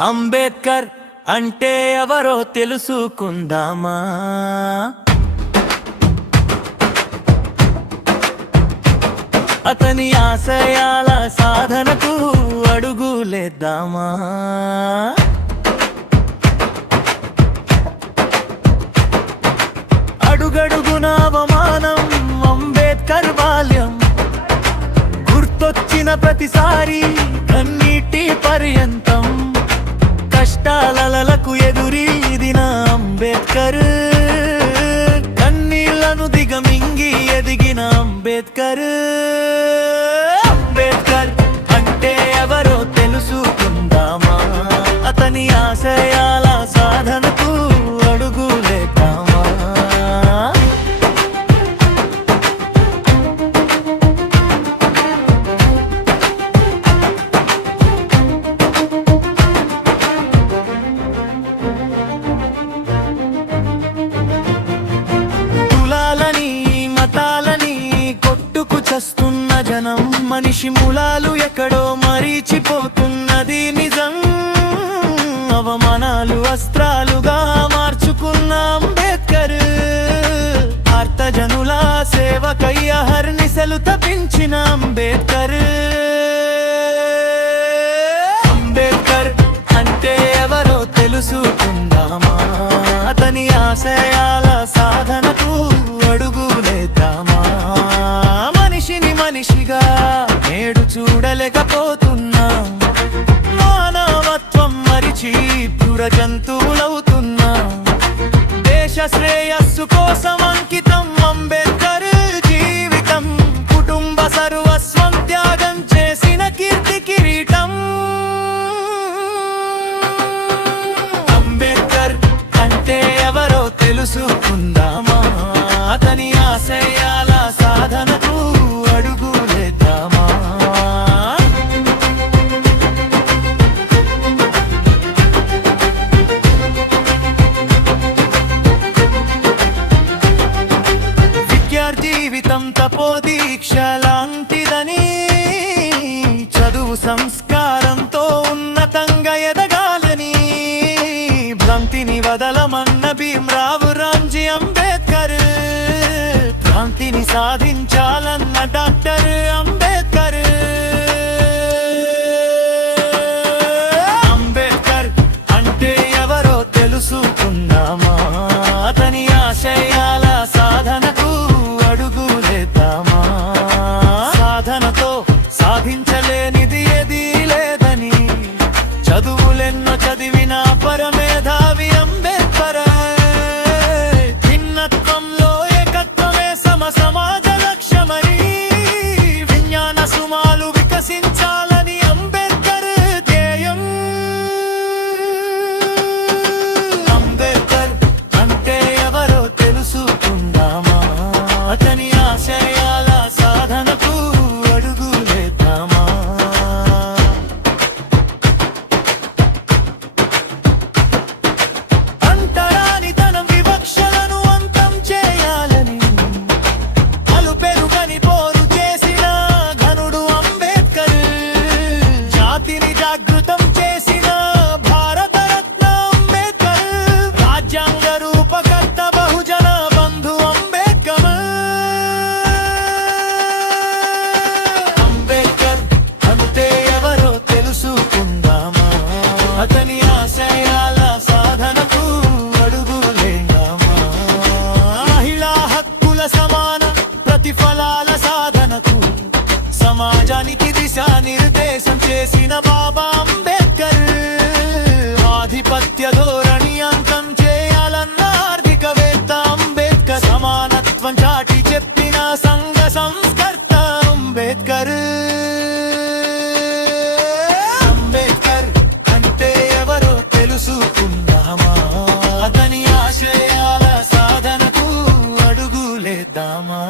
అంబేద్కర్ అంటే ఎవరో తెలుసుకుందామా. అతని ఆశయాల సాధనకు అడుగులేద్దామా. అడుగడుగున అవమానం, అంబేద్కర్ బాల్యం గుర్తొచ్చిన ప్రతిసారి కన్నీటి పర్యంతం. కష్టాలకు ఎదురీదిన అంబేద్కర్, కన్నీళ్లను దిగమింగి ఎదిగిన అంబేద్కర్. అంబేద్కర్ అంటే ఎవరో తెలుసుకుందామా. అతని ఆశయాల సాధనకు అడుగులేద్దామా. చస్తున్న జనం, మనిషి మూలాలు ఎక్కడో మరీచిపోతున్నది నిజం. అవమానాలు అస్త్రాలుగా మార్చుకున్న అంబేద్కర్, ఆర్తజనుల సేవకై అహర్నిశలు తపించిన అంబేద్కర్. అంబేద్కర్ అంటే ఎవరో తెలుసుకుందామా. అతని ఆశయాల సాధనకు అడుగులేద్దామా. మనిషిగా నేడు చూడలేకపోతున్నాం, మానవత్వం మరిచి క్రూర జంతువులవుతున్నాం. దేశ శ్రేయస్సు కోసం అంకితం అంబేద్కర్ జీవితం. కుటుంబ సర్వస్వం త్యాగం చేసిన కీర్తి కిరీటం. అంబేద్కర్ అంటే ఎవరో తెలుసుకుందామా. అతని ఆశయాల సాధనకు జీవితం తపోదీక్ష లాంటిదని, చదువు సంస్కారంతో ఉన్నతంగా ఎదగాలని, భ్రాంతిని వదలమన్న భీమ్రావ్ రామ్జీ అంబేద్కర్, భ్రాంతిని సాధించాలన్న డాక్టర్ అంబేద్కర్. అంబేద్కర్ అంటే ఎవరో తెలుసుకుందామా. అతని ఆశయాల సాధనకు అడుగులేద్దామా. సాధనతో సాధించలేనిది ఏదీ లేదని, చదువులెన్నో చదివిన పరమేధావి అంబేద్కర్. భిన్నత్వంలో ఏకత్వమే సమాజ లక్ష్యమని, విజ్ఞాన సుమాలు వికసించాలని అంబేద్కర్ ధ్యేయం. అంబేద్కర్ అంటే ఎవరో తెలుసుకుందామా. అతని ఆశయాల సాధనకు అడుగులేద్దామా. అంటరానితనం వివక్షలను అంతం చేయాలని, అలుపెరుగని పోరు చేసిన ఘనుడు అంబేద్కర్. జాతిని జాగృతం చేసిన భారతరత్న అంబేద్కర్. రాజ్యాంగ రూపకర్త బహుజన బంధు అంబేద్కర్. అంబేద్కర్ అంటే ఎవరో తెలుసుకుందామా. అతని ఆశయాల సాధనకు అడుగులేద్దామా. మహిళా హక్కుల సమాన ప్రతిఫలాల సాధనకు, సమాజానికి దిశా నిర్దేశం చేసిన బాబా అంబేద్కర్. ఆధిపత్య ధోరణి అంతం చేయాలన్న ఆర్థికవేత్త అంబేద్కర్. సమానత్వం చాటి చెప్పిన సంఘ సంస్కర్త అంబేద్కర్. అంబేద్కర్ అంటే ఎవరో తెలుసుకుందామా. అతని ఆశయాల సాధనకు అడుగులేద్దామా.